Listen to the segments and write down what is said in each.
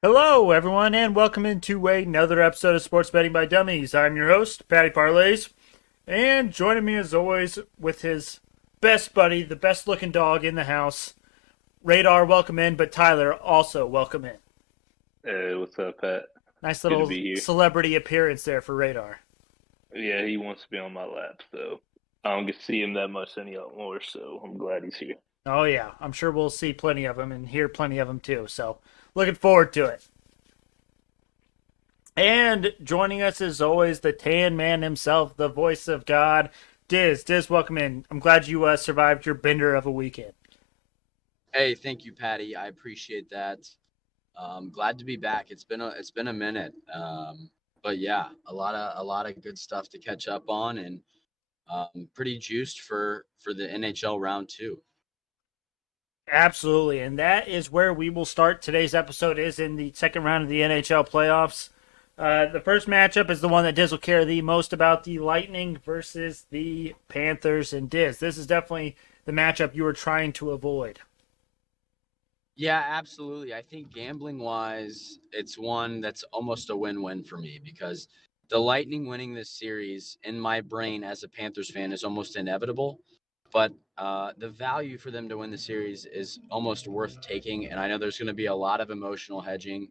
Hello, everyone, and welcome into another episode of Sports Betting by Dummies. I'm your host, Patty Parlays, and joining me as always with his best buddy, the best looking dog in the house, Radar, welcome in, but Tyler, also welcome in. Hey, what's up, Pat? Nice Good to little be here. celebrity appearance there for Radar. Yeah, he wants to be on my lap, so I don't get to see him that much anymore, so I'm glad he's here. Oh, yeah, I'm sure we'll see plenty of him and hear plenty of him too, so looking forward to it. And joining us as always, the tan man himself, the voice of God, Dizz. Dizz, welcome in. I'm glad you survived your bender of a weekend. Hey, thank you, Patty. I appreciate that. Glad to be back. It's been a minute. But yeah, a lot of good stuff to catch up on, and pretty juiced for the NHL round two. Absolutely, and that is where we will start. Today's episode is in the second round of the NHL playoffs. The first matchup is the one that Diz will care the most about: the Lightning versus the Panthers. And Diz, this is definitely the matchup you were trying to avoid. Yeah, absolutely. I think gambling wise, it's one that's almost a win-win for me because the Lightning winning this series in my brain as a Panthers fan is almost inevitable. But the value for them to win the series is almost worth taking. And I know there's going to be a lot of emotional hedging.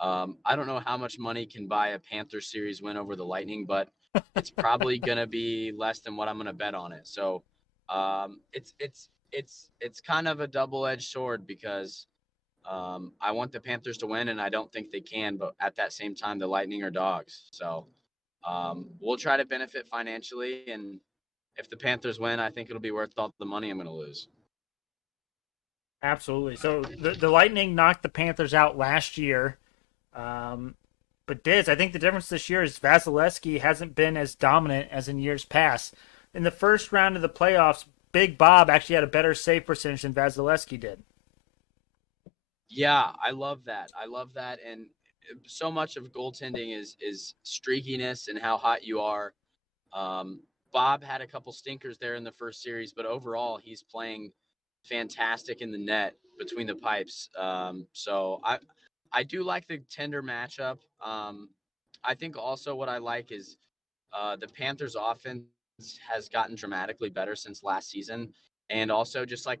I don't know how much money can buy a Panthers series win over the Lightning, but it's probably going to be less than what I'm going to bet on it. So it's kind of a double-edged sword because I want the Panthers to win, and I don't think they can. But at that same time, the Lightning are dogs. So we'll try to benefit financially, and if the Panthers win, I think it'll be worth all the money I'm going to lose. Absolutely. So the Lightning knocked the Panthers out last year. Um, but Diz, I think the difference this year is Vasilevsky hasn't been as dominant as in years past. In the first round of the playoffs, Big Bob actually had a better save percentage than Vasilevsky did. Yeah, I love that. I love that, and so much of goaltending is streakiness and how hot you are. Um, Bob had a couple stinkers there in the first series, but overall he's playing fantastic in the net between the pipes. So I do like the tender matchup. I think also what I like is the Panthers offense has gotten dramatically better since last season. And also just like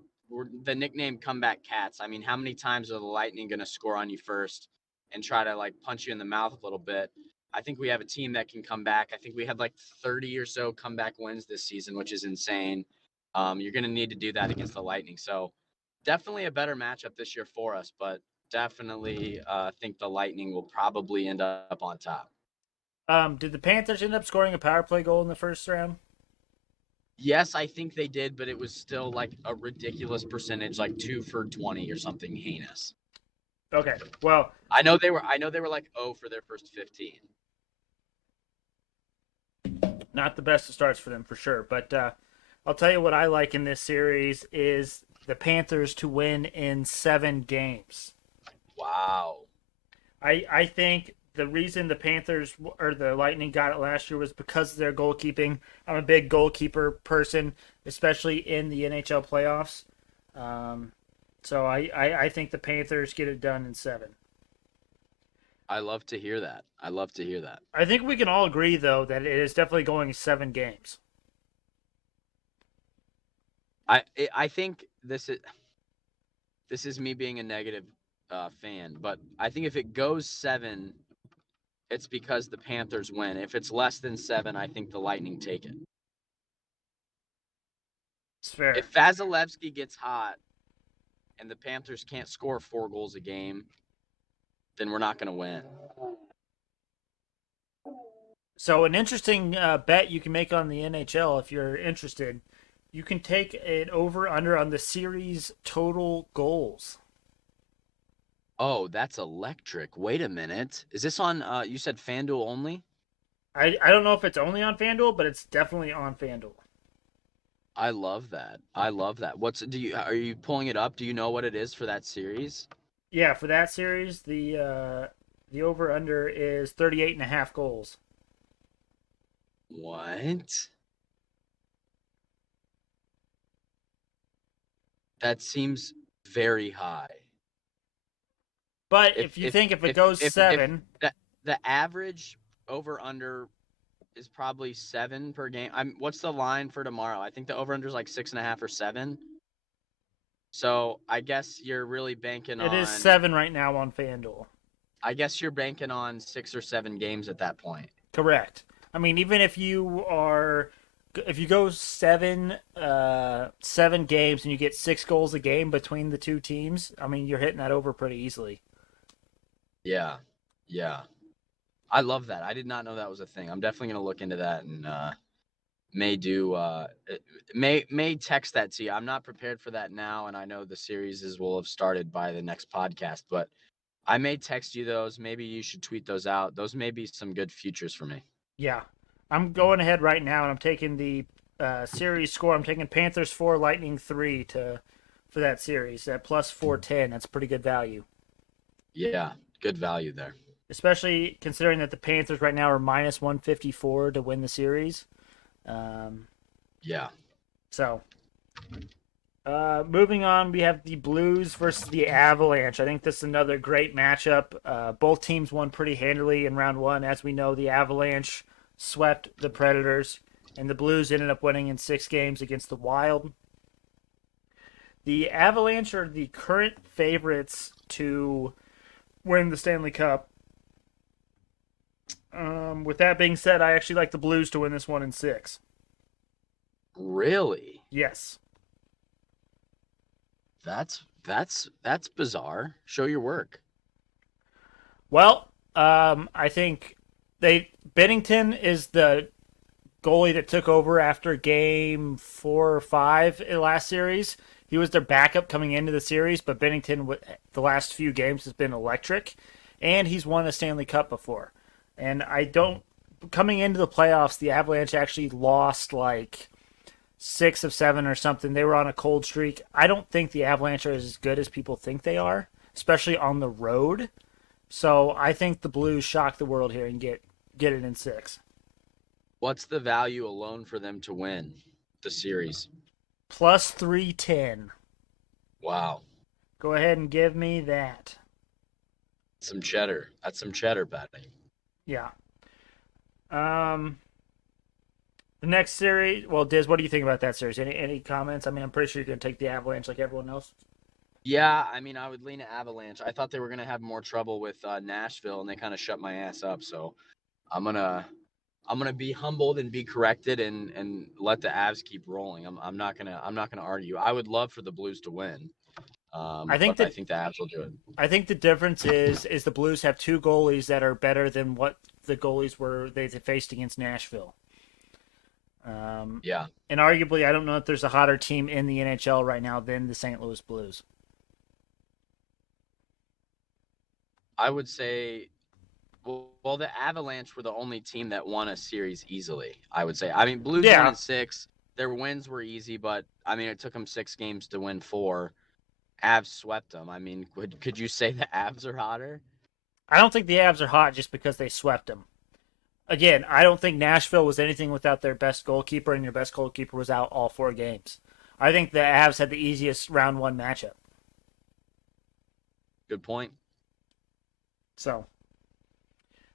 the nickname comeback cats. I mean, how many times are the Lightning going to score on you first and try to like punch you in the mouth a little bit? I think we have a team that can come back. I think we had like 30 or so comeback wins this season, which is insane. You're going to need to do that against the Lightning. So definitely a better matchup this year for us, but definitely think the Lightning will probably end up on top. Did the Panthers end up scoring a power play goal in the first round? Yes, I think they did, but it was still like a ridiculous percentage, like 2 for 20 or something heinous. Okay, well, I know they were like 0 for their first 15. not the best of starts for them for sure. But I'll tell you what I like in this series is the Panthers to win in 7 games. Wow. I think the reason the Panthers or the Lightning got it last year was because of their goalkeeping. I'm a big goalkeeper person, especially in the NHL playoffs. Um, so I think the Panthers get it done in 7. I love to hear that. I love to hear that. I think we can all agree though that it is definitely going 7 games. I think this is me being a negative fan, but I think if it goes 7, it's because the Panthers win. If it's less than 7, I think the Lightning take it. It's fair. If Vasilevsky gets hot and the Panthers can't score 4 goals a game, then we're not going to win. So an interesting bet you can make on the NHL if you're interested. You can take it over under on the series total goals. Oh, that's electric. Wait a minute. Is this on you said FanDuel only? I don't know if it's only on FanDuel, but it's definitely on FanDuel. I love that. I love that. Are you pulling it up? Do you know what it is for that series? Yeah, for that series, the over under is 38.5 goals. What? That seems very high. But if you think if it goes if 7, the average over under is probably 7 per game. What's the line for tomorrow? I think the over under is like 6.5 or 7. So I guess you're really banking it is on. 7 right now on FanDuel. I guess you're banking on 6 or 7 games at that point. Correct. I mean, even if you go 7 games and you get 6 goals a game between the two teams, I mean, you're hitting that over pretty easily. Yeah, yeah. I love that. I did not know that was a thing. I'm definitely gonna look into that and may text that to you. I'm not prepared for that now, and I know the series will have started by the next podcast, but I may text you those. Maybe you should tweet those out. Those may be some good futures for me. Yeah, I'm going ahead right now, and I'm taking the series score. I'm taking Panthers 4, Lightning 3 for that series at plus 410. That's pretty good value, Yeah, good value there. especially considering that the Panthers right now are minus 154 to win the series. Yeah. So, moving on, we have the Blues versus the Avalanche. I think this is another great matchup. Both teams won pretty handily in round 1. As we know, the Avalanche swept the Predators, and the Blues ended up winning in 6 games against the Wild. The Avalanche are the current favorites to win the Stanley Cup. With that being said, I actually like the Blues to win this one in 6. Really? Yes. That's bizarre. Show your work. Well, I think Bennington is the goalie that took over after game 4 or 5 in the last series. He was their backup coming into the series, but Bennington, the last few games, has been electric, and he's won a Stanley Cup before. And coming into the playoffs, the Avalanche actually lost like 6 of 7 or something. They were on a cold streak. I don't think the Avalanche are as good as people think they are, especially on the road. So I think the Blues shock the world here and get it in 6. What's the value alone for them to win the series? Plus 310. Wow. Go ahead and give me that. Some cheddar. That's some cheddar betting. Yeah. The next series. Well, Diz, what do you think about that series? Any comments? I mean, I'm pretty sure you're gonna take the Avalanche like everyone else. Yeah, I mean, I would lean to Avalanche. I thought they were gonna have more trouble with Nashville, and they kind of shut my ass up. So I'm gonna be humbled and be corrected, and let the Avs keep rolling. I'm not gonna argue. I would love for the Blues to win. I think But I think the Avs will do it. I think the difference is the Blues have 2 goalies that are better than what the goalies were they faced against Nashville. Yeah. And arguably, I don't know if there's a hotter team in the NHL right now than the St. Louis Blues. I would say, well, the Avalanche were the only team that won a series easily. I would say. I mean, Blues won in 6. Their wins were easy, but I mean, it took them 6 games to win 4. Avs swept them. I mean, could you say the Avs are hotter? I don't think the Avs are hot just because they swept them. Again, I don't think Nashville was anything without their best goalkeeper, and your best goalkeeper was out all 4 games. I think the Avs had the easiest round 1 matchup. Good point. So,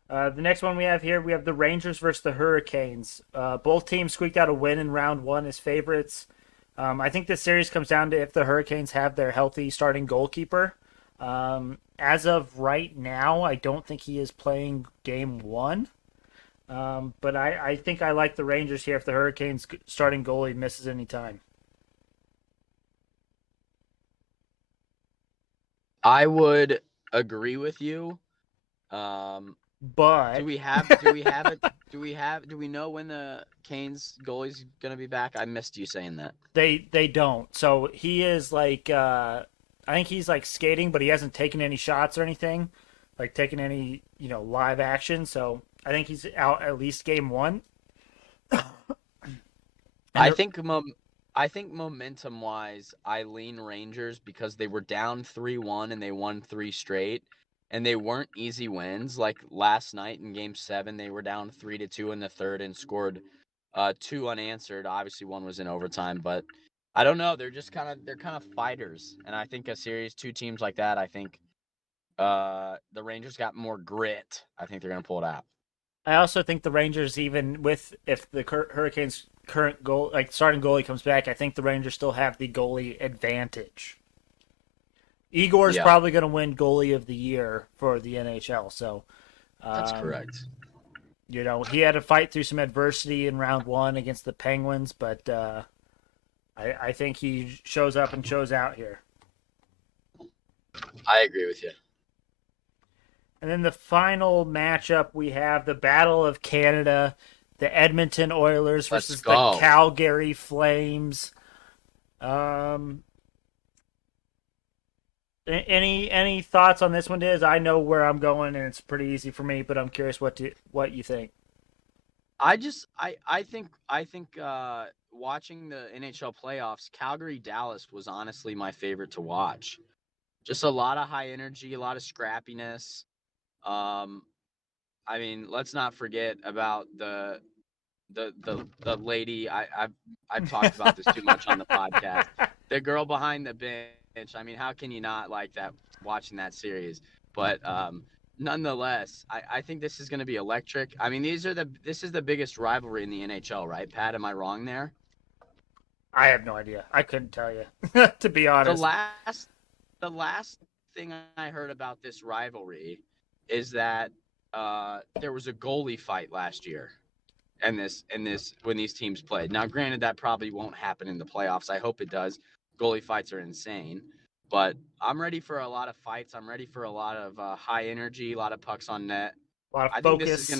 the next one we have here, we have the Rangers versus the Hurricanes. Both teams squeaked out a win in round 1 as favorites. I think this series comes down to if the Hurricanes have their healthy starting goalkeeper. As of right now, I don't think he is playing game 1. But I think I like the Rangers here if the Hurricanes starting goalie misses any time. I would agree with you. But do we know when the Canes goalie's gonna be back? I missed you saying that. they don't. So he is like I think he's like skating, but he hasn't taken any shots or anything, like taken any live action. So I think he's out at least game 1. I think momentum wise, I lean Rangers because they were down 3-1 and they won 3 straight. And they weren't easy wins. Like last night in Game 7, they were down 3-2 in the third and scored 2 unanswered. Obviously, 1 was in overtime, but I don't know. They're kind of fighters, and I think a series 2 teams like that, I think The Rangers got more grit. I think they're gonna pull it out. I also think the Rangers, even with if the Hurricanes' current goal, like starting goalie, comes back, I think the Rangers still have the goalie advantage. Igor's Yeah. probably going to win goalie of the year for the NHL. So That's correct. You know, he had to fight through some adversity in round one against the Penguins, but I think he shows up and shows out here. I agree with you. And then the final matchup, we have the Battle of Canada, the Edmonton Oilers versus the Calgary Flames. Any thoughts on this one, Diz? I know where I'm going, and it's pretty easy for me, but I'm curious what you think. I think watching the NHL playoffs, Calgary Dallas was honestly my favorite to watch. Just a lot of high energy, a lot of scrappiness. I mean, let's not forget about the lady. I've talked about this too much on the podcast. The girl behind the bench. I mean, how can you not like that watching that series? But nonetheless, I think this is going to be electric. I mean, this is the biggest rivalry in the NHL, right, Pat? Am I wrong there? I have no idea. I couldn't tell you, to be honest. The last thing I heard about this rivalry is that there was a goalie fight last year, and this when these teams played. Now, granted, that probably won't happen in the playoffs. I hope it does. Goalie fights are insane, but I'm ready for a lot of fights. I'm ready for a lot of high energy, a lot of pucks on net. A lot of I focus. think this is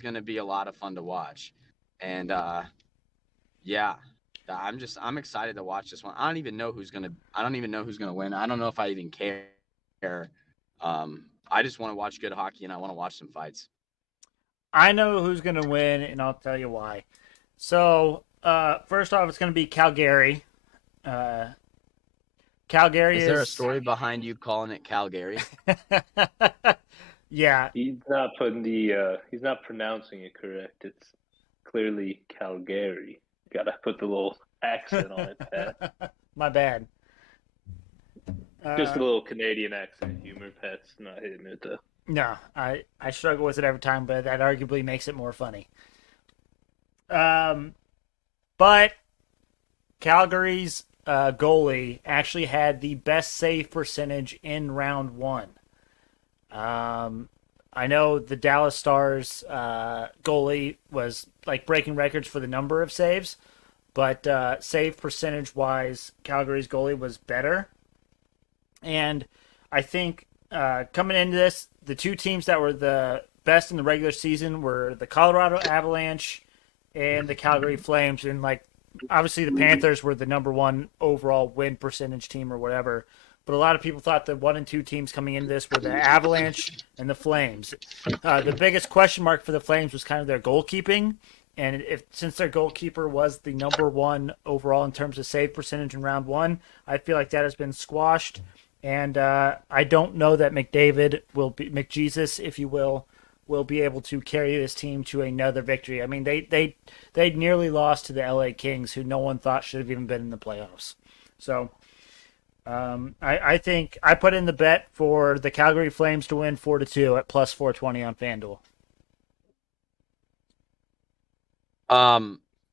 going to be a lot of fun to watch, and yeah. I'm excited to watch this one. I don't even know who's gonna win. I don't know if I even care. I just want to watch good hockey and I want to watch some fights. I know who's gonna win, and I'll tell you why. So first off, it's gonna be Calgary. Calgary is there a story behind you calling it Calgary? Yeah. He's not pronouncing it correct. It's clearly Calgary. Gotta put the little accent on it, Pat. My bad. Just a little Canadian accent humor, Pat's not hitting it though. No, I struggle with it every time, but that arguably makes it more funny. But Calgary's goalie actually had the best save percentage in round one. I know the Dallas Stars goalie was like breaking records for the number of saves, but save percentage wise, Calgary's goalie was better. And I think coming into this, the two teams that were the best in the regular season were the Colorado Avalanche and the Calgary Flames. And like obviously the Panthers were the number one overall win percentage team or whatever. But a lot of people thought the 1 and 2 teams coming into this were the Avalanche and the Flames. The biggest question mark for the Flames was kind of their goalkeeping. And since their goalkeeper was the number one overall in terms of save percentage in round one, I feel like that has been squashed. And I don't know that McDavid McJesus, if you will be able to carry this team to another victory. I mean, they nearly lost to the LA Kings, who no one thought should have even been in the playoffs. So I think I put in the bet for the Calgary Flames to win 4-2 at plus 420 on FanDuel.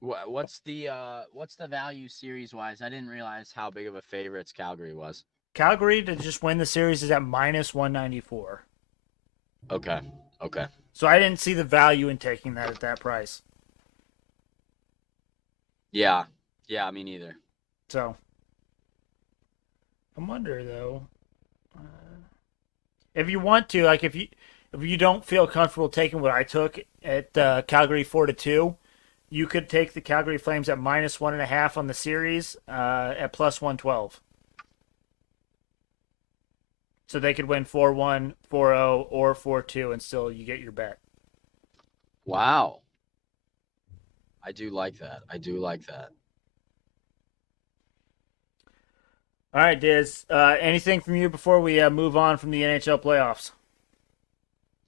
What's the value series wise? I didn't realize how big of a favorites Calgary was. Calgary to just win the series is at minus 194. Okay. So I didn't see the value in taking that at that price. Yeah, me neither. So I wonder though, if you want to, like if you don't feel comfortable taking what I took at Calgary 4-2, you could take the Calgary Flames at minus 1.5 on the series at plus 112. So they could win 4-1, 4-0, or 4-2, and still you get your bet. Wow. I do like that. All right, Diz. Anything from you before we move on from the NHL playoffs?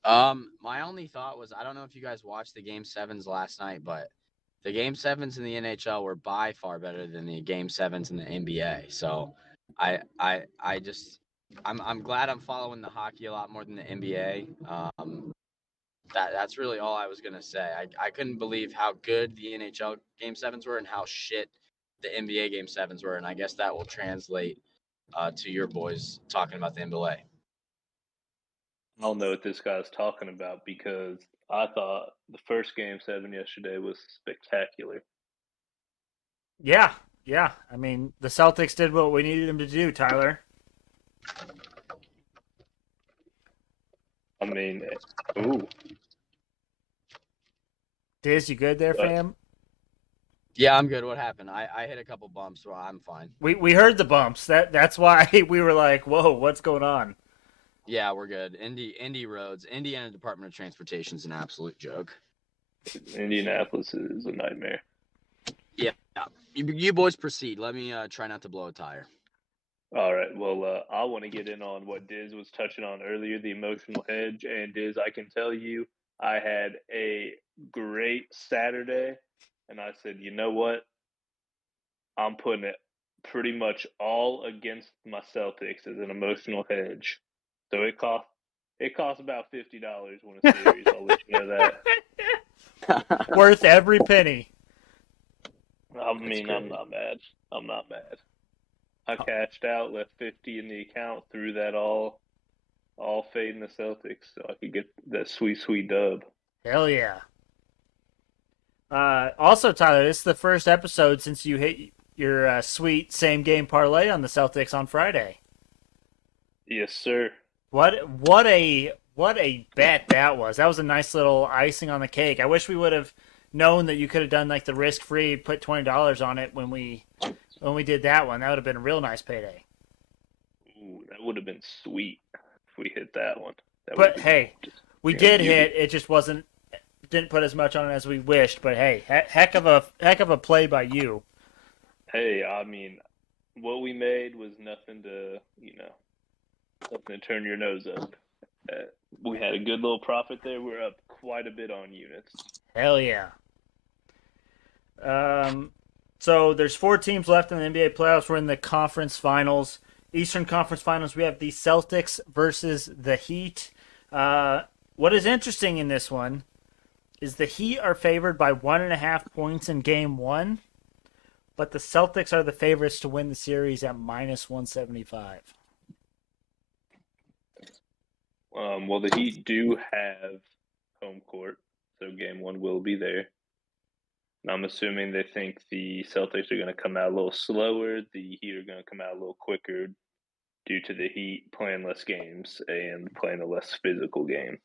My only thought was, I don't know if you guys watched the Game 7s last night, but the Game 7s in the NHL were by far better than the Game 7s in the NBA. So I just I'm glad I'm following the hockey a lot more than the NBA. That's really all I was gonna say. I couldn't believe how good the NHL Game Sevens were and how shit the NBA Game Sevens were, and I guess that will translate to your boys talking about the NBA. I don't know what this guy's talking about because I thought the first Game 7 yesterday was spectacular. Yeah, yeah. I mean, the Celtics did what we needed them to do, Tyler. I mean, ooh, Diz, you good there, but fam? Yeah, I'm good. What happened? I hit a couple bumps, so I'm fine. We heard the bumps. That's why we were like, "Whoa, what's going on?" Yeah, we're good. Indy roads, Indiana Department of Transportation is an absolute joke. Indianapolis is a nightmare. Yeah, you boys proceed. Let me try not to blow a tire. All right. Well, I want to get in on what Diz was touching on earlier, the emotional hedge. And Diz, I can tell you, I had a great Saturday, and I said, you know what? I'm putting it pretty much all against my Celtics as an emotional hedge. So it costs about $50 to win a series. I'll let you know that. Worth every penny. I mean, I'm not mad. I'm not mad. I cashed out, left 50 in the account, threw that all fading the Celtics so I could get that sweet, sweet dub. Hell yeah. Also, Tyler, this is the first episode since you hit your sweet same game parlay on the Celtics on Friday. Yes, sir. What a bet that was. That was a nice little icing on the cake. I wish we would have known that you could have done like the risk free, put $20 on it when we did that one. That would have been a real nice payday. Ooh, that would have been sweet if we hit that one. But hey, we did beauty. hit. It just didn't put as much on it as we wished. But hey, heck of a play by you. Hey, I mean, what we made was nothing to turn your nose up. We had a good little profit there. We're up quite a bit on units. Hell yeah. So there's 4 teams left in the NBA playoffs. We're in the conference finals. Eastern Conference Finals, we have the Celtics versus the Heat. What is interesting in this one is the Heat are favored by 1.5 points in Game 1, but the Celtics are the favorites to win the series at -175. Well, the Heat do have home court, so Game 1 will be there. And I'm assuming they think the Celtics are going to come out a little slower. The Heat are going to come out a little quicker due to the Heat playing less games and playing a less physical game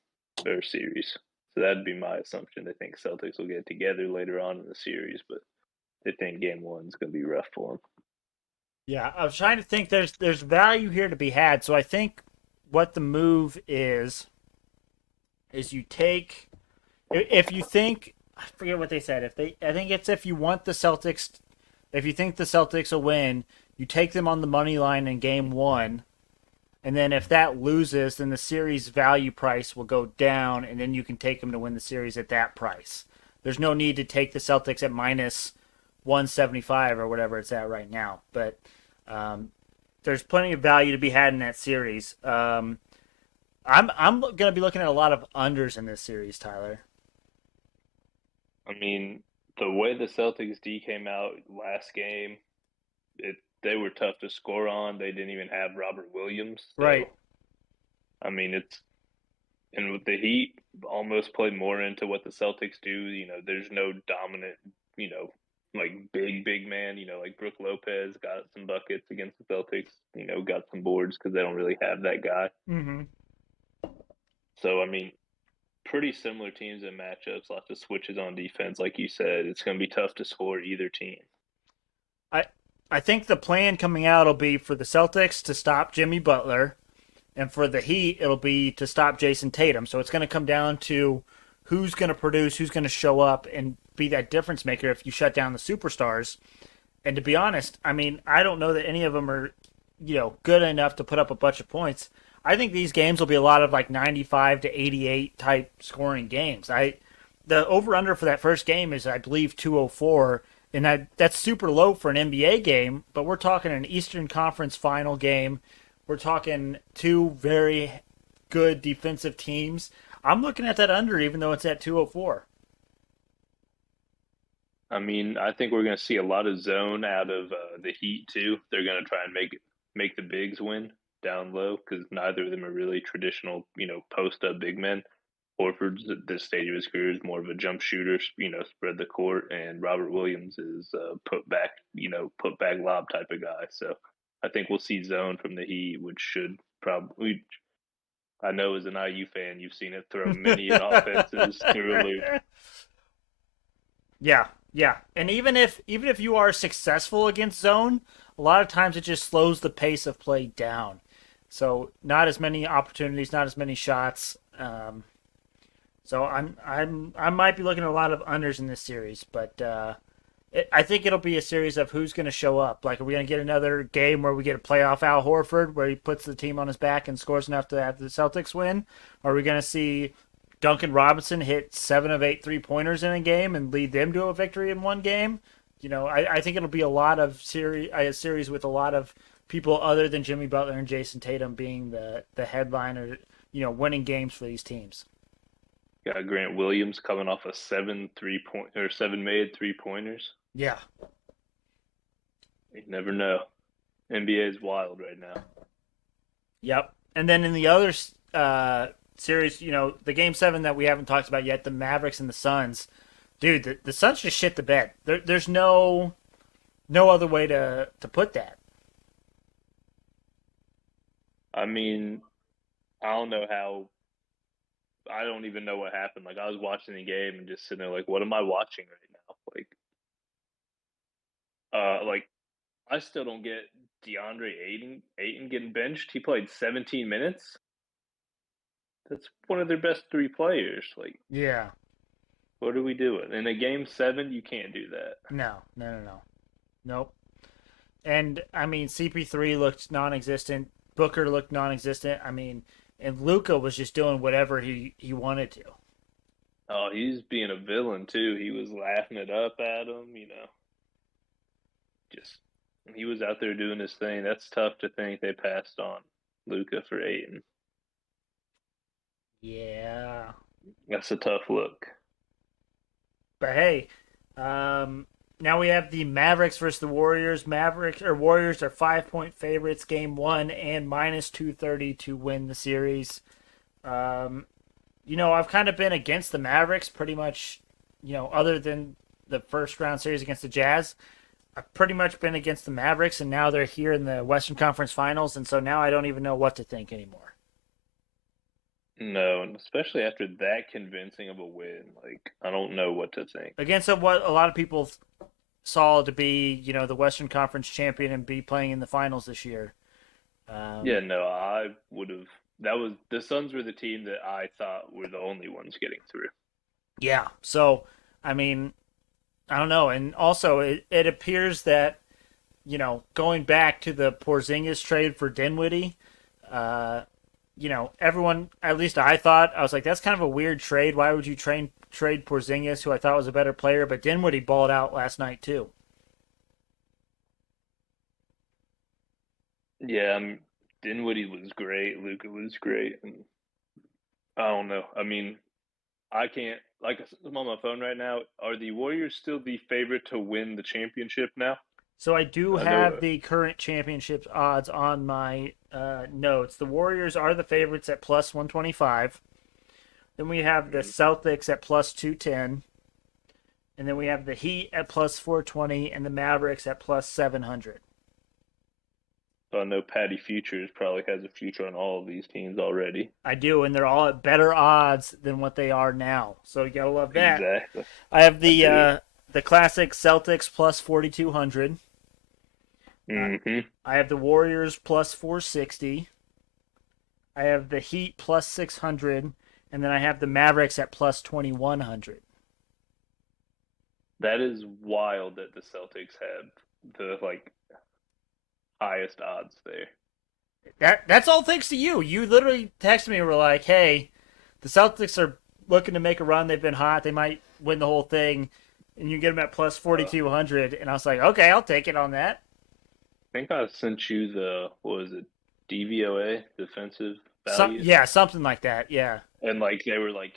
or series. So that'd be my assumption. They think Celtics will get together later on in the series, but they think Game 1 is going to be rough for them. Yeah, I was trying to think. There's value here to be had. So I think what the move is you take if you think I forget what they said. I think it's if you want the Celtics, if you think the Celtics will win, you take them on the money line in Game 1, and then if that loses, then the series value price will go down, and then you can take them to win the series at that price. There's no need to take the Celtics at -175 or whatever it's at right now, but there's plenty of value to be had in that series. I'm going to be looking at a lot of unders in this series, Tyler. I mean, the way the Celtics D came out last game, they were tough to score on. They didn't even have Robert Williams. So, Right. I mean, and with the Heat almost play more into what the Celtics do. There's no dominant, like big man. Like Brook Lopez got some buckets against the Celtics. Got some boards because they don't really have that guy. Mm-hmm. So I mean, pretty similar teams in matchups. Lots of switches on defense, like you said. It's going to be tough to score either team. I think the plan coming out will be for the Celtics to stop Jimmy Butler, and for the Heat, it'll be to stop Jason Tatum. So it's going to come down to who's going to produce, who's going to show up, and be that difference maker if you shut down the superstars. And to be honest, I mean, I don't know that any of them are, good enough to put up a bunch of points. I think these games will be a lot of like 95 to 88 type scoring games. The over-under for that first game is, I believe, 204. And that's super low for an NBA game, but we're talking an Eastern Conference final game we're talking two very good defensive teams. I'm looking at that under, even though it's at 204. I mean, I think we're going to see a lot of zone out of the Heat too. They're going to try and make the bigs win down low because neither of them are really traditional, post up big men. Horford's at this stage of his career is more of a jump shooter, spread the court, and Robert Williams is put back lob type of guy. So I think we'll see zone from the Heat, which should probably. I know as an IU fan, you've seen it throw many an offenses through a loop. Yeah, yeah. And even if you are successful against zone, a lot of times it just slows the pace of play down. So not as many opportunities, not as many shots. So I might be looking at a lot of unders in this series, but I think it'll be a series of who's going to show up. Like, are we going to get another game where we get a playoff Al Horford, where he puts the team on his back and scores enough to have the Celtics win? Or are we going to see Duncan Robinson hit 7 of 8 3-pointers in a game and lead them to a victory in one game? I think it'll be a series with a lot of people other than Jimmy Butler and Jason Tatum being the headliner, winning games for these teams. Got Grant Williams coming off a 7 made 3-pointers. Yeah. You never know. NBA is wild right now. Yep. And then in the other series, the game 7 that we haven't talked about yet, the Mavericks and the Suns. Dude, the Suns just shit the bed. There's no other way to put that. I mean, I don't know how. I don't even know what happened. Like, I was watching the game and just sitting there like, what am I watching right now? Like I still don't get DeAndre Ayton getting benched. He played 17 minutes. That's one of their best 3 players. Like, Yeah. what are we doing? In a game 7, you can't do that. No. Nope. And I mean, CP3 looked non-existent. Booker looked non-existent. I mean, and Luka was just doing whatever he wanted to. Oh, he's being a villain too. He was laughing it up at him. Just he was out there doing his thing. That's tough to think they passed on Luka for Ayton. Yeah. That's a tough look. But hey, now we have the Mavericks versus the Warriors. Warriors are 5-point favorites, game 1, and minus 230 to win the series. I've kind of been against the Mavericks pretty much, other than the first round series against the Jazz. I've pretty much been against the Mavericks, and now they're here in the Western Conference Finals, and so now I don't even know what to think anymore. No, and especially after that convincing of a win, like I don't know what to think. Against what a lot of people saw to be, the Western Conference champion and be playing in the finals this year. Yeah, no, I would have. That was the Suns were the team that I thought were the only ones getting through. Yeah. So, I mean, I don't know. And also, it appears that, going back to the Porzingis trade for Dinwiddie, everyone, at least I thought, I was like, that's kind of a weird trade. Why would you trade Porzingis, who I thought was a better player? But Dinwiddie balled out last night, too. Yeah, Dinwiddie was great. Luka was great, and I don't know. I mean, I can't. Like, I'm on my phone right now. Are the Warriors still the favorite to win the championship now? So I do I have know. the current championship odds on my notes. The Warriors are the favorites at plus 125. Then we have the Celtics at plus 210. And then we have the Heat at plus 420 and the Mavericks at plus 700. So I know Patty Futures probably has a future on all of these teams already. I do, and they're all at better odds than what they are now. So you gotta love that. Exactly. I have the classic Celtics plus 4,200. I have the Warriors plus 460. I have the Heat plus 600, and then I have the Mavericks at plus 2,100. That is wild that the Celtics have the highest odds there. That's all thanks to you. You literally texted me and were like, "Hey, the Celtics are looking to make a run. They've been hot. They might win the whole thing." And you get them at plus 4,200, and I was like, "Okay, I'll take it on that." I think I sent you what was it, DVOA, defensive value. Yeah, something like that. Yeah. And like they were like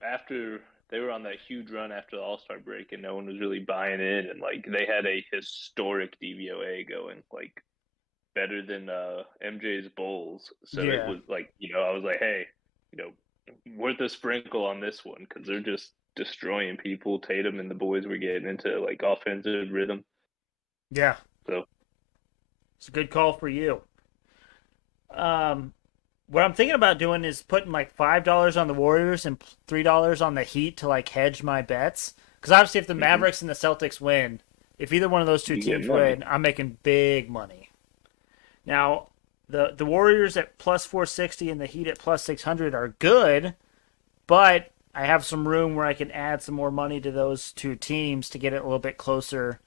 after they were on that huge run after the All-Star break, and no one was really buying in, and like they had a historic DVOA going, like better than MJ's Bulls. So it Yeah. was like, I was like, hey, worth a sprinkle on this one because they're just destroying people. Tatum and the boys were getting into like offensive rhythm. Yeah. So It's a good call for you. Um, what I'm thinking about doing is putting like $5 on the Warriors and $3 on the Heat to like hedge my bets. Because obviously, if the Mavericks and the Celtics win, if either one of those two you get teams money. win, I'm making big money. Now, the Warriors at plus 460 and the Heat at plus 600 are good, but I have some room where I can add some more money to those two teams to get it a little bit closer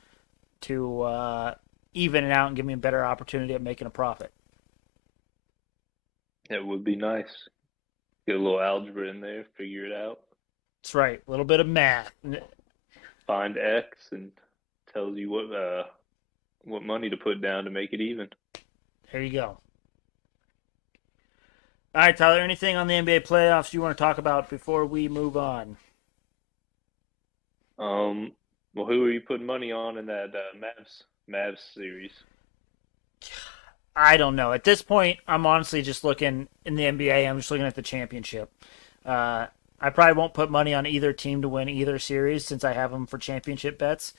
to even it out and give me a better opportunity at making a profit. It would be nice. Get a little algebra in there, figure it out. That's right, a little bit of math. Find X and tells you what money to put down to make it even. There you go. All right, Tyler, anything on the NBA playoffs you want to talk about before we move on? Well, who are you putting money on in that Mavs series? I don't know. At this point, I'm honestly just looking in the NBA. I'm just looking at the championship. I probably won't put money on either team to win either series since I have them for championship bets.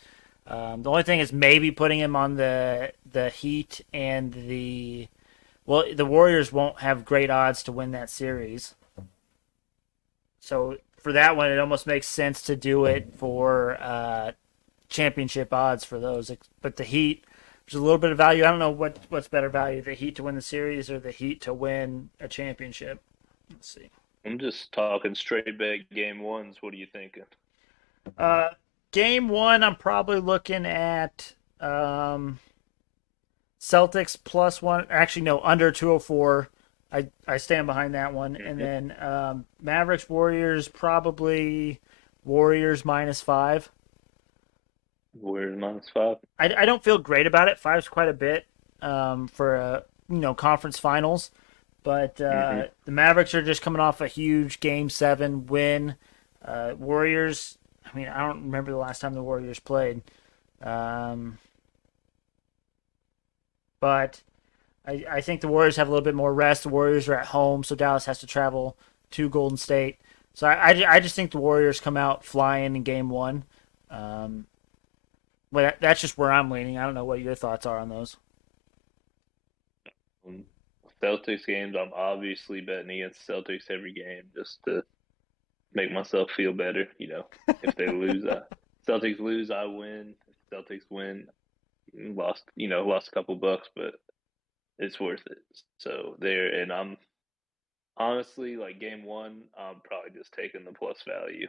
The only thing is maybe putting him on the Heat and the Warriors won't have great odds to win that series. So for that one, it almost makes sense to do it for championship odds for those. But the Heat, there's a little bit of value. I don't know what's better value: the Heat to win the series or the Heat to win a championship. Let's see. I'm just talking straight bet game ones. What are you thinking? Game one, I'm probably looking at Celtics plus one. Actually, no, under 204. I stand behind that one. And then Mavericks Warriors, probably Warriors -5. Warriors -5. I don't feel great about it. Five's quite a bit for conference finals. But the Mavericks are just coming off a huge Game 7 win. Warriors, I mean, I don't remember the last time the Warriors played. But I think the Warriors have a little bit more rest. The Warriors are at home, so Dallas has to travel to Golden State. So I just think the Warriors come out flying in Game 1. But that's just where I'm leaning. I don't know what your thoughts are on those. Celtics games, I'm obviously betting against Celtics every game just to make myself feel better. If they lose, Celtics lose, I win. If Celtics win, lost a couple bucks, but it's worth it. So there, and I'm honestly like game one, I'm probably just taking the plus value.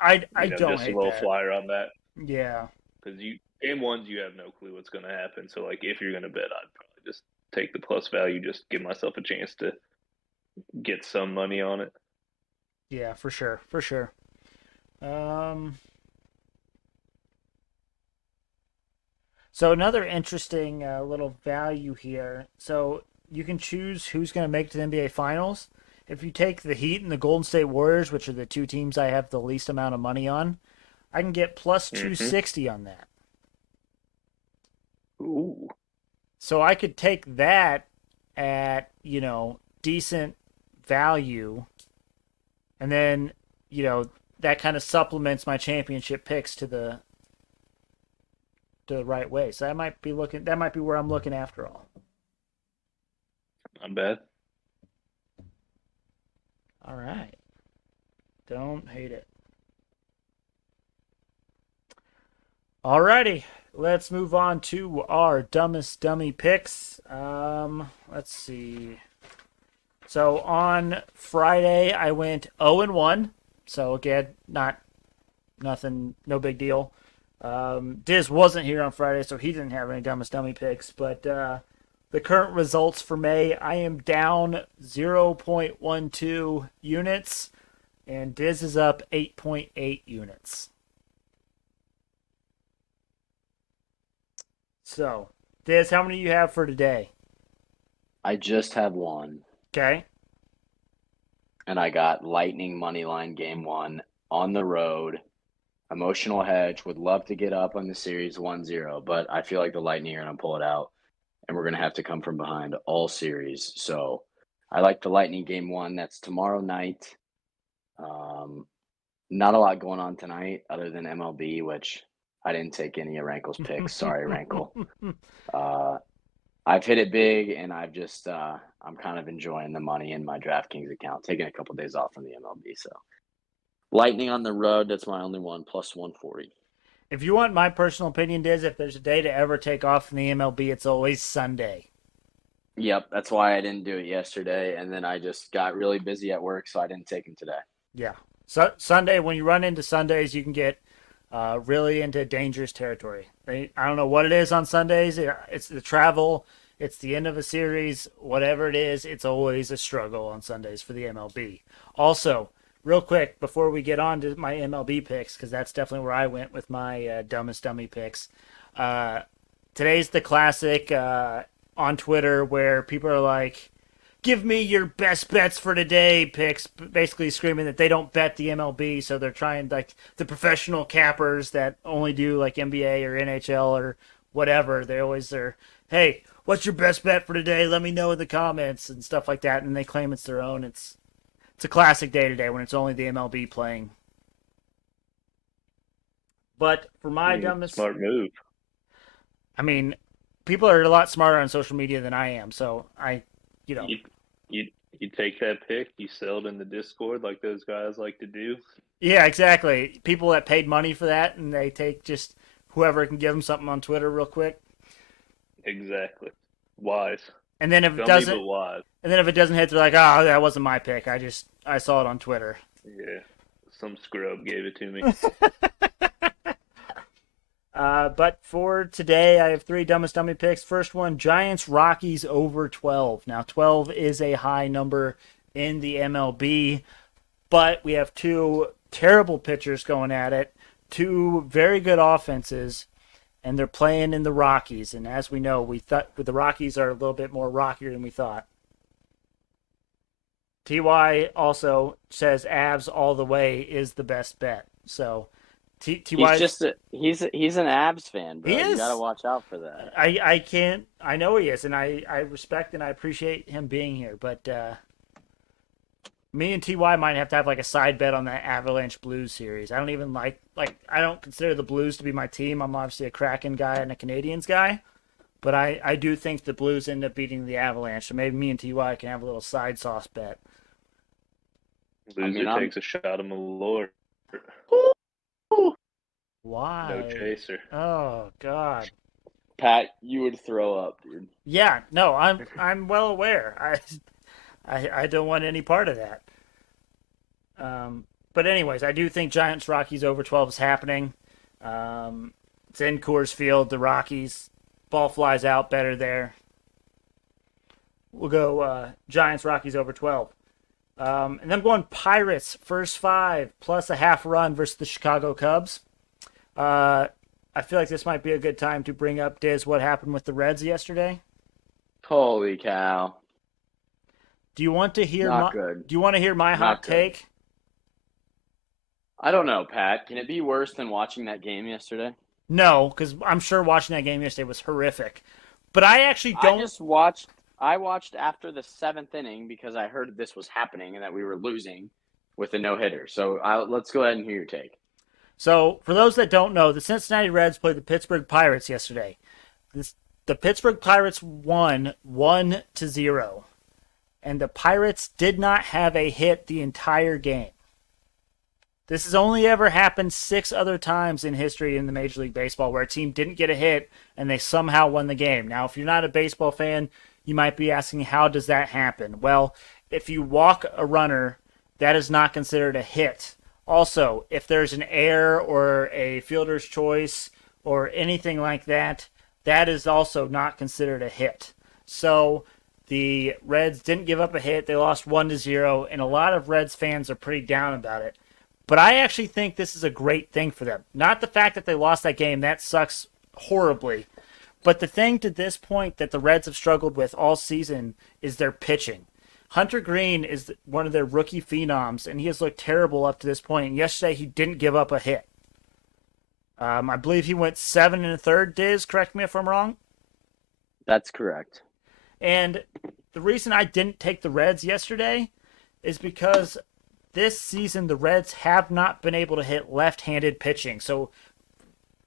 I don't just hate a little that. flyer on that. Yeah, because game ones you have no clue what's going to happen. So like if you're going to bet, I'd probably just take the plus value, just give myself a chance to get some money on it. Yeah, for sure, for sure. So another interesting little value here. So you can choose who's going to make it to the NBA Finals. If you take the Heat and the Golden State Warriors, which are the two teams I have the least amount of money on, I can get plus 260 on that. Ooh. So I could take that at, decent value. And then, that kind of supplements my championship picks to the right way. So that might be where I'm looking after all. Not bad. All right. Don't hate it. Alrighty, let's move on to our dumbest dummy picks. Let's see. So on Friday, I went 0-1. So again, nothing, no big deal. Dizz wasn't here on Friday, so he didn't have any dumbest dummy picks. But the current results for May, I am down 0.12 units, and Dizz is up 8.8 units. So, Dizz, how many do you have for today? I just have one, Okay. and I got Lightning money line game one on the road. Emotional hedge. Would love to get up on the series 1-0, but I feel like the Lightning are going to pull it out, and we're going to have to come from behind all series. So I like the Lightning game one. That's tomorrow night. Not a lot going on tonight other than MLB, which I didn't take any of Rankle's picks. Sorry, Rankle. I've hit it big, and I've just I'm kind of enjoying the money in my DraftKings account, taking a couple days off from the MLB. So Lightning on the road, that's my only one, plus 140. If you want my personal opinion, Diz, if there's a day to ever take off from the MLB, it's always Sunday. Yep, that's why I didn't do it yesterday, and then I just got really busy at work, so I didn't take them today. Yeah. So Sunday, when you run into Sundays, you can get really into dangerous territory. I don't know what it is on Sundays. It's the travel. It's the end of a series. Whatever it is, it's always a struggle on Sundays for the MLB. Also, real quick, before we get on to my MLB picks, because that's definitely where I went with my dumbest dummy picks. Today's the classic on Twitter where people are like, give me your best bets for today picks, basically screaming that they don't bet the MLB, so they're trying, like, the professional cappers that only do like NBA or NHL or whatever. They always are, hey, what's your best bet for today? Let me know in the comments and stuff like that, and they claim it's their own. It's a classic day today when it's only the MLB playing. But for my dumbest, smart move. I mean, people are a lot smarter on social media than I am, so you know. You take that pick, you sell it in the Discord like those guys like to do. Yeah, exactly. People that paid money for that, and they take just whoever can give them something on Twitter real quick. Exactly. Wise. And then if it Dummy, doesn't, but wise. and then if it doesn't hit, they're like, "Oh, that wasn't my pick. I saw it on Twitter." Yeah. Some scrub gave it to me. But for today, I have 3 dumbest dummy picks. First one, Giants Rockies over 12. Now, 12 is a high number in the MLB, but we have 2 terrible pitchers going at it, 2 very good offenses, and they're playing in the Rockies. And as we know, we thought the Rockies are a little bit more rockier than we thought. TY also says Avs all the way is the best bet. So TY, He's an Abs fan, bro. He You is. gotta watch out for that. I know he is, and I respect and I appreciate him being here, but me and TY might have to have like a side bet on that Avalanche Blues series. I don't even like I don't consider the Blues to be my team. I'm obviously a Kraken guy and a Canadians guy, but I do think the Blues end up beating the Avalanche, so maybe me and TY can have a little side sauce bet. Loser takes a shot of Malort. Why? No chaser. Oh God. Pat, you would throw up, dude. Yeah, no, I'm well aware. I don't want any part of that. But anyways, I do think Giants Rockies over 12 is happening. It's in Coors Field. The Rockies ball flies out better there. We'll go Giants Rockies over 12. And then I'm going Pirates first 5 plus a half run versus the Chicago Cubs. I feel like this might be a good time to bring up, Diz, what happened with the Reds yesterday. Holy cow! Do you want to hear good. Do you want to hear my hot take? I don't know, Pat. Can it be worse than watching that game yesterday? No, because I'm sure watching that game yesterday was horrific. But I actually don't. I watched after the 7th inning because I heard this was happening and that we were losing with a no-hitter. So let's go ahead and hear your take. So, for those that don't know, the Cincinnati Reds played the Pittsburgh Pirates yesterday. The Pittsburgh Pirates won 1-0. And the Pirates did not have a hit the entire game. This has only ever happened 6 other times in history in the Major League Baseball where a team didn't get a hit and they somehow won the game. Now, if you're not a baseball fan, you might be asking, how does that happen? Well, if you walk a runner, that is not considered a hit. Also, if there's an error or a fielder's choice or anything like that, that is also not considered a hit. So the Reds didn't give up a hit. They lost 1-0, and a lot of Reds fans are pretty down about it. But I actually think this is a great thing for them. Not the fact that they lost that game. That sucks horribly. But the thing to this point that the Reds have struggled with all season is their pitching. Hunter Green is one of their rookie phenoms, and he has looked terrible up to this point. And yesterday, he didn't give up a hit. I believe he went 7 1/3. Dizz, correct me if I'm wrong. That's correct. And the reason I didn't take the Reds yesterday is because this season the Reds have not been able to hit left-handed pitching. So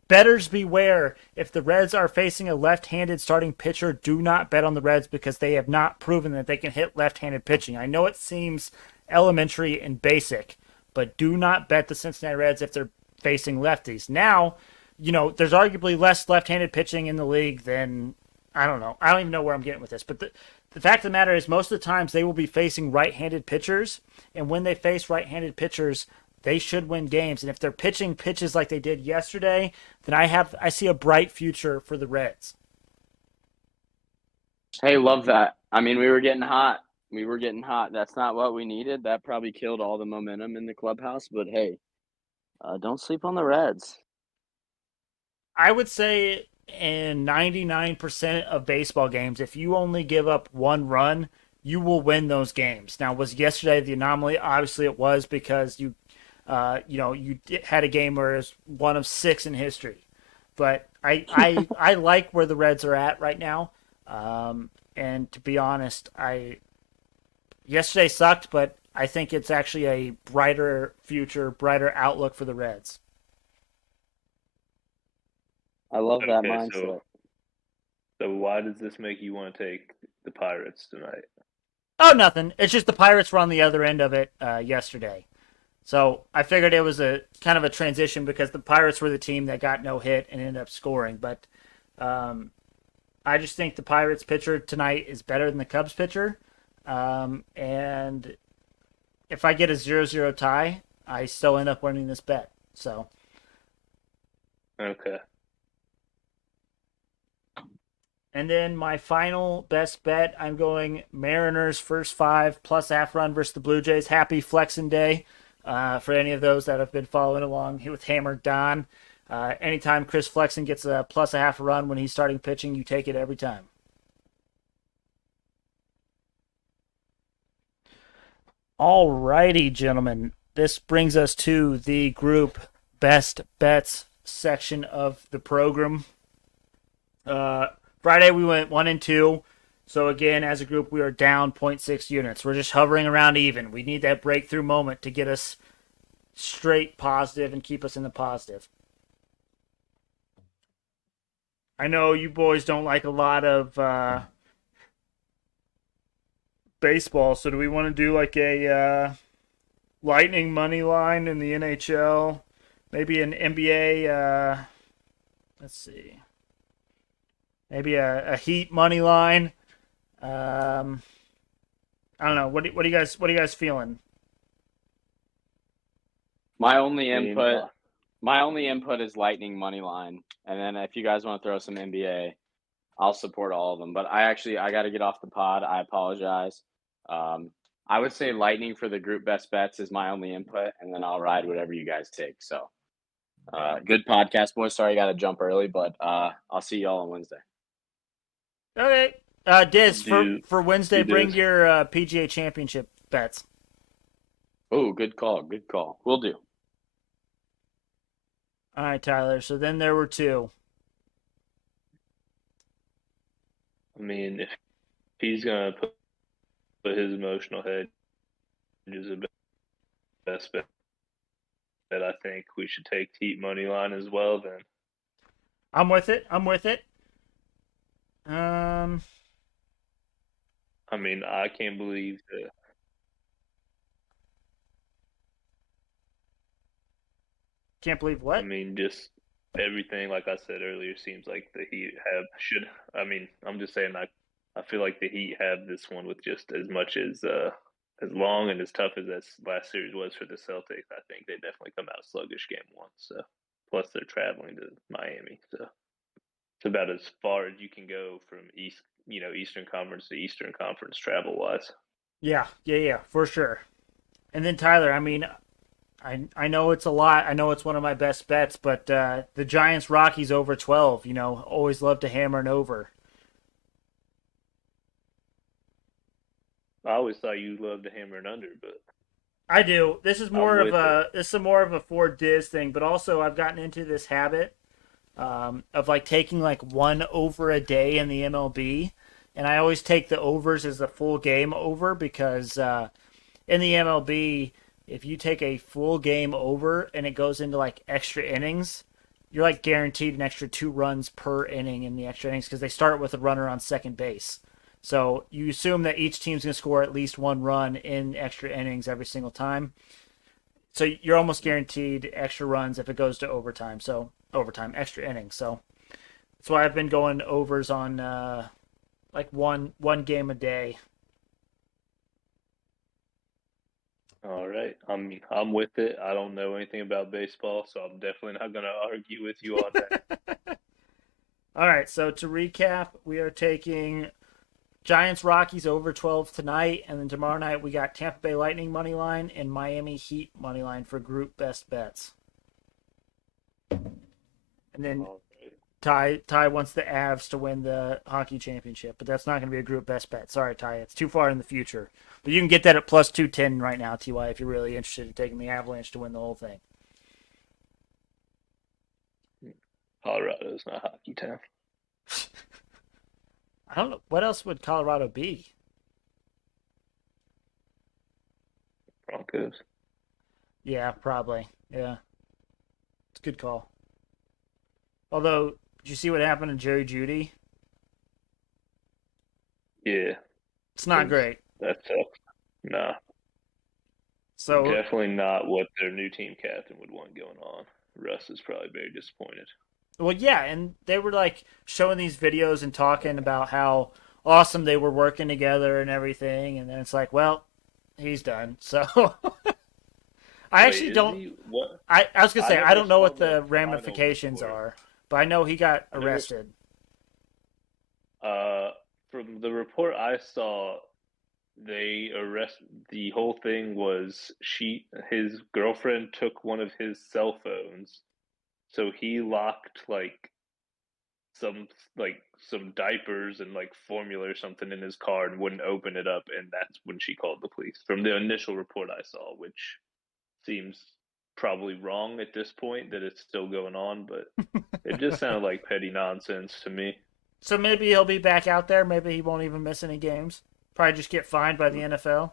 bettors beware. If the Reds are facing a left-handed starting pitcher, do not bet on the Reds because they have not proven that they can hit left-handed pitching. I know it seems elementary and basic, but do not bet the Cincinnati Reds if they're facing lefties. Now, there's arguably less left-handed pitching in the league than, I don't know. I don't even know where I'm getting with this, but the fact of the matter is most of the times they will be facing right-handed pitchers, and when they face right-handed pitchers, they should win games. And if they're pitching pitches like they did yesterday, then I see a bright future for the Reds. Hey, love that. I mean, we were getting hot. That's not what we needed. That probably killed all the momentum in the clubhouse. But hey, don't sleep on the Reds. I would say in 99% of baseball games, if you only give up one run, you will win those games. Now, was yesterday the anomaly? Obviously, it was because you had a game where it was one of 6 in history. But I like where the Reds are at right now. And to be honest, yesterday sucked, but I think it's actually a brighter future, brighter outlook for the Reds. I love that Okay, mindset. So why does this make you want to take the Pirates tonight? Oh, nothing. It's just the Pirates were on the other end of it yesterday. So I figured it was a kind of a transition because the Pirates were the team that got no hit and ended up scoring. But I just think the Pirates pitcher tonight is better than the Cubs pitcher. And if I get a 0-0 tie, I still end up winning this bet. So. Okay. And then my final best bet, I'm going Mariners first 5 plus half run versus the Blue Jays. Happy flexing day for any of those that have been following along with Hammer Don. Anytime Chris Flexen gets a plus a half a run when he's starting pitching, you take it every time. All righty, gentlemen. This brings us to the group best bets section of the program. Friday we went 1 and 2. So again, as a group, we are down 0.6 units. We're just hovering around even. We need that breakthrough moment to get us straight positive and keep us in the positive. I know you boys don't like a lot of baseball, so do we want to do like a Lightning money line in the NHL? Maybe an NBA, let's see. Maybe a Heat money line. I don't know. What are you guys feeling? My only input is Lightning money line, and then if you guys want to throw some NBA, I'll support all of them. But I got to get off the pod. I apologize. I would say Lightning for the group best bets is my only input, and then I'll ride whatever you guys take. So, good podcast, boys. Sorry I got to jump early, but I'll see y'all on Wednesday. Okay. Dizz, for Wednesday, bring your PGA Championship bets. Oh, good call. Will do. All right, Tyler. So then there were 2. I mean, if he's going to put his emotional head as a best bet, I think we should take Heat money line as well then. I'm with it. I mean, I can't believe that. Can't believe what? I mean, just everything, like I said earlier, seems like the Heat should. I mean, I'm just saying, I feel like the Heat have this one with just as much as long and as tough as this last series was for the Celtics. I think they definitely come out sluggish game 1. So, plus they're traveling to Miami, so it's about as far as you can go from Eastern Conference to Eastern Conference travel wise. Yeah, for sure. And then Tyler, I mean, I know it's a lot. I know it's one of my best bets, but the Giants Rockies over 12. Always love to hammer an over. I always thought you loved to hammer and under, but I do. This is I'm more of with it. a for Diz thing, but also I've gotten into this habit of like taking like one over a day in the MLB, and I always take the overs as a full game over because in the MLB, if you take a full game over and it goes into like extra innings, you're like guaranteed an extra 2 runs per inning in the extra innings because they start with a runner on second base. So you assume that each team's going to score at least 1 run in extra innings every single time. So you're almost guaranteed extra runs if it goes to overtime. So overtime, extra innings. So that's why I've been going overs on like one game a day. All right, I'm with it. I don't know anything about baseball, so I'm definitely not going to argue with you on that. All right, so to recap, we are taking Giants Rockies over 12 tonight, and then tomorrow night we got Tampa Bay Lightning money line and Miami Heat money line for group best bets. And then All right. Ty wants the Avs to win the hockey championship, but that's not going to be a group best bet. Sorry, Ty, it's too far in the future. But you can get that at plus 210 right now, Ty, if you're really interested in taking the Avalanche to win the whole thing. Colorado's not hockey town. I don't know what else would Colorado be. Broncos. Yeah, probably. Yeah, it's a good call. Although, did you see what happened to Jerry Judy? Yeah, It's not great. that sucks. Nah, So definitely not what their new team captain would want going on. Russ is probably very disappointed. well, yeah, and they were like showing these videos and talking about how awesome they were working together and everything, and then it's like, well, he's done. So I Wait, actually is don't. he what? I was gonna I say I never don't know saw what the the final ramifications report. are, but I know he got I never- arrested. From the report I saw, the whole thing was his girlfriend took one of his cell phones, so he locked some some diapers and like formula or something in his car and wouldn't open it up, and that's when she called the police. From the initial report I saw, which seems probably wrong at this point that it's still going on, but it just sounded like petty nonsense to me. So maybe he'll be back out there. Maybe he won't even miss any games. Probably just get fined by the NFL.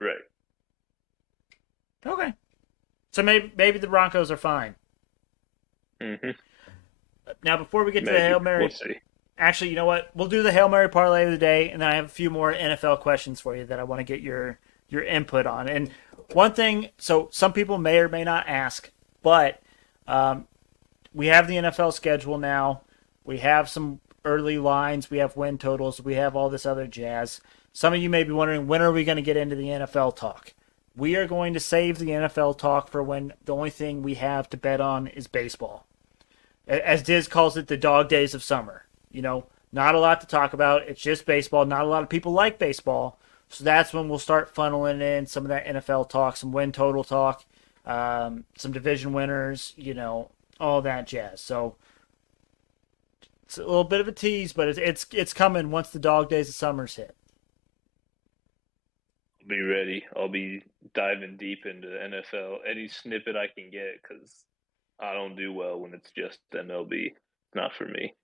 Right. Okay. So maybe the Broncos are fine. Mm-hmm. Now, before we get to Maybe. the Hail Mary, We'll see. actually, you know what? We'll do the Hail Mary parlay of the day, and then I have a few more NFL questions for you that I want to get your input on. And one thing, so some people may or may not ask, but we have the NFL schedule now. We have some early lines. We have win totals. We have all this other jazz. Some of you may be wondering, when are we going to get into the NFL talk? We are going to save the NFL talk for when the only thing we have to bet on is baseball. As Diz calls it, the dog days of summer. Not a lot to talk about. It's just baseball. Not a lot of people like baseball. So that's when we'll start funneling in some of that NFL talk, some win total talk, some division winners, all that jazz. So it's a little bit of a tease, but it's coming once the dog days of summers hit. I'll be ready. I'll be diving deep into the NFL. Any snippet I can get, because I don't do well when it's just MLB. It's not for me.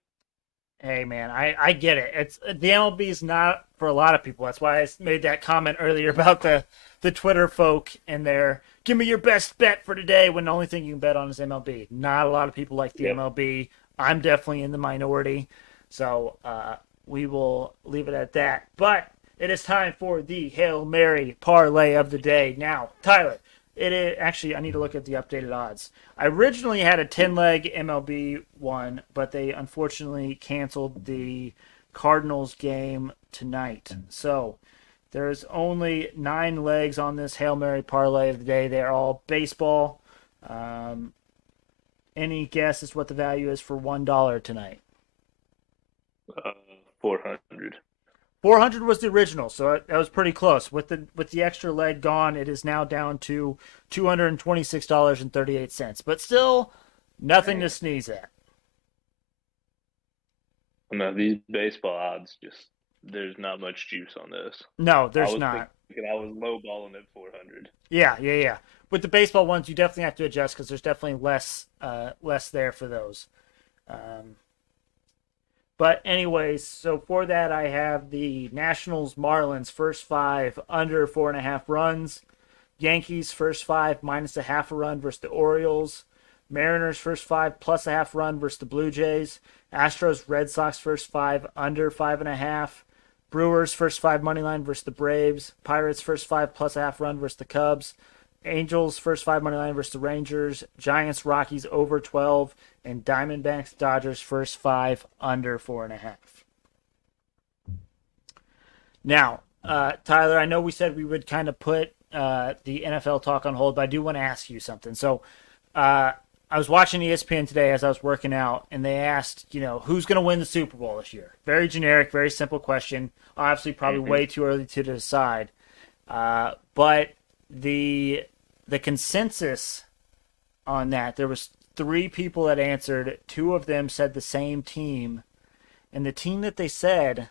Hey man, I get it. It's the MLB is not for a lot of people. That's why I made that comment earlier about the Twitter folk and their give me your best bet for today when the only thing you can bet on is MLB. Not a lot of people like the Yep. MLB. I'm definitely in the minority, so we will leave it at that. But it is time for the Hail Mary parlay of the day. Now, Tyler, it is actually I need to look at the updated odds. I originally had a 10-leg MLB one, but they unfortunately canceled the Cardinals game tonight. So there's only 9 legs on this Hail Mary parlay of the day. They're all baseball. Any guess as what the value is for $1 tonight? 400. 400 was the original, so that was pretty close. With the extra leg gone, it is now down to $226.38. But still, nothing to sneeze at. No, these baseball odds there's not much juice on this. No, there's not. I was lowballing at 400. Yeah. With the baseball ones, you definitely have to adjust because there's definitely less there for those. But anyways, so for that, I have the Nationals Marlins first 5 under 4.5 runs. Yankees first 5 minus a half a run versus the Orioles. Mariners first 5 plus a half run versus the Blue Jays. Astros Red Sox first 5 under 5.5. Brewers first 5 money line versus the Braves. Pirates first 5 plus a half run versus the Cubs. Angels first 5 money line versus the Rangers. Giants Rockies over 12. And Diamondbacks Dodgers first 5 under 4.5. Now, Tyler, I know we said we would kind of put the NFL talk on hold, but I do want to ask you something. So, I was watching ESPN today as I was working out, and they asked, who's going to win the Super Bowl this year? Very generic, very simple question. Obviously, probably way too early to decide. But the consensus on that, there was 3 people that answered. 2 of them said the same team, and the team that they said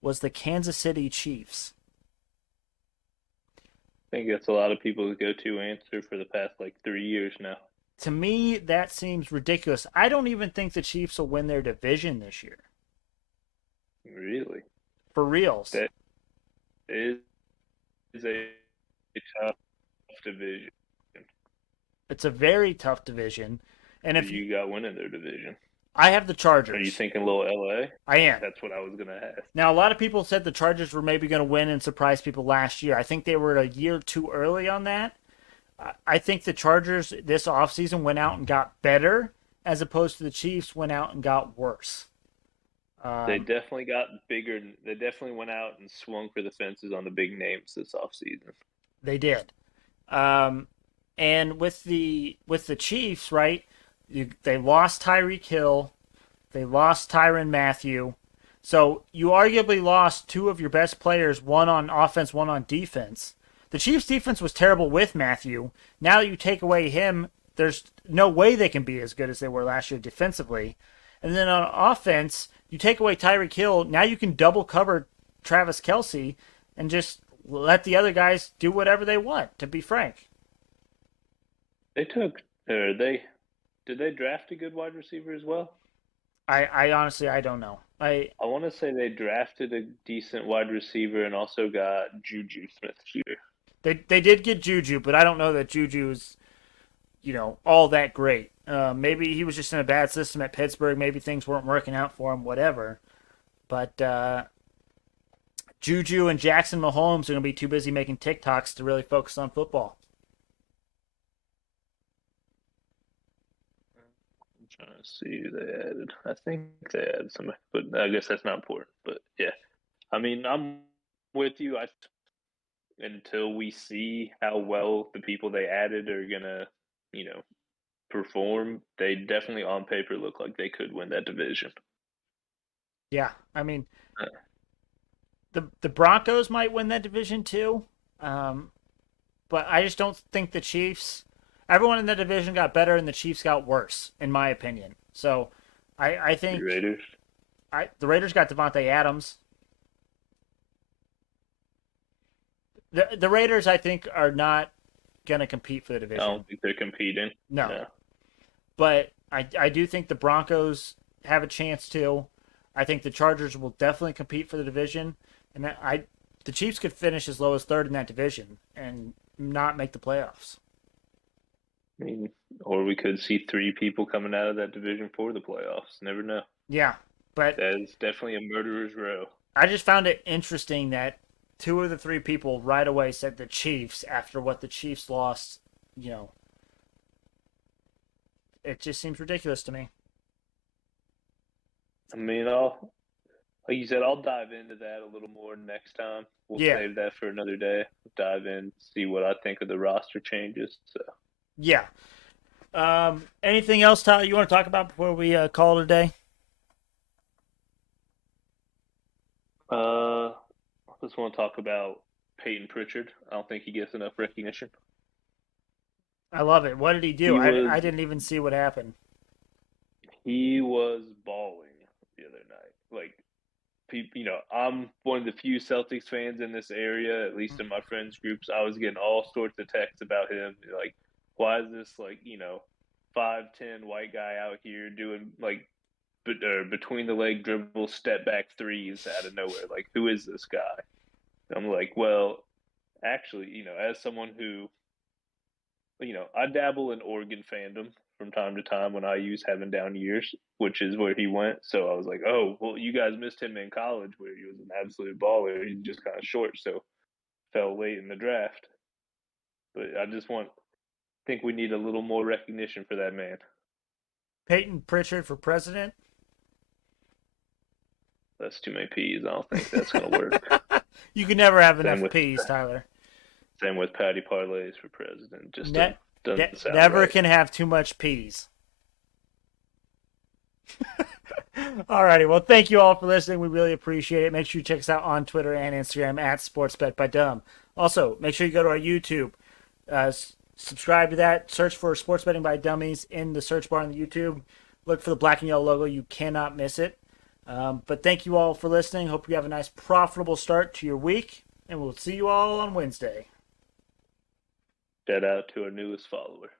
was the Kansas City Chiefs. I think that's a lot of people's go-to answer for the past 3 years now. To me, that seems ridiculous. I don't even think the Chiefs will win their division this year. Really? For reals. That is a tough division. It's a very tough division. And if you got winning their division, I have the Chargers. Are you thinking little LA? I am. That's what I was going to ask. Now, a lot of people said the Chargers were maybe going to win and surprise people last year. I think they were a year too early on that. I think the Chargers this offseason went out and got better as opposed to the Chiefs went out and got worse. They definitely got bigger. They definitely went out and swung for the fences on the big names this offseason. They did. And with the Chiefs, right, they lost Tyreek Hill. They lost Tyrann Mathieu. So you arguably lost 2 of your best players, one on offense, one on defense. The Chiefs' defense was terrible with Mathieu. Now that you take away him, there's no way they can be as good as they were last year defensively. And then on offense, you take away Tyreek Hill. Now you can double cover Travis Kelce and just let the other guys do whatever they want, to be frank. Did they draft a good wide receiver as well? I honestly, I don't know. I want to say they drafted a decent wide receiver and also got Juju Smith-Schuster. They did get Juju, but I don't know that Juju's, all that great. Maybe he was just in a bad system at Pittsburgh. Maybe things weren't working out for him, whatever. But Juju and Jackson Mahomes are going to be too busy making TikToks to really focus on football. I'm trying to see who they added. I think they added somebody, but I guess that's not important. But yeah, I mean, I'm with you. Until we see how well the people they added are gonna, perform, they definitely on paper look like they could win that division. Yeah, I mean, the Broncos might win that division too, but I just don't think the Chiefs. Everyone in the division got better, and the Chiefs got worse, in my opinion. So, I think the Raiders. The Raiders got Devontae Adams. The Raiders, I think, are not going to compete for the division. I don't think they're competing. No. But I do think the Broncos have a chance to. I think the Chargers will definitely compete for the division. And the Chiefs could finish as low as 3rd in that division and not make the playoffs. I mean, or we could see 3 people coming out of that division for the playoffs. Never know. Yeah, but that's definitely a murderer's row. I just found it interesting that 2 of the 3 people right away said the Chiefs after what the Chiefs lost. It just seems ridiculous to me. I mean, like you said, I'll dive into that a little more next time. We'll save that for another day. Dive in, see what I think of the roster changes. So. Yeah. Anything else, Tyler, you want to talk about before we call it a day? just want to talk about Peyton Pritchard. I don't think he gets enough recognition. I love it. What did he do? I didn't even see what happened. He was balling the other night. Like, I'm one of the few Celtics fans in this area, at least in my friends groups. I was getting all sorts of texts about him. Like, why is this 5'10" white guy out here doing between the leg dribble, step back threes out of nowhere? Like, who is this guy? And I'm like, well, actually, as someone who, I dabble in Oregon fandom from time to time when IU's having down years, which is where he went. So I was like, oh, well, you guys missed him in college where he was an absolute baller. He's just kind of short, so fell late in the draft. But I think we need a little more recognition for that man. Peyton Pritchard for president. That's too many P's. I don't think that's going to work. You can never have enough P's, Tyler. Same with Patty Parlays for president. Just doesn't sound never right. can have too much P's. Alrighty, well, thank you all for listening. We really appreciate it. Make sure you check us out on Twitter and Instagram at SportsBetByDumb. Also, make sure you go to our YouTube. Subscribe to that. Search for Sports Betting by Dummies in the search bar on the YouTube. Look for the black and yellow logo. You cannot miss it. But thank you all for listening. Hope you have a nice, profitable start to your week. And we'll see you all on Wednesday. Shout out to our newest follower.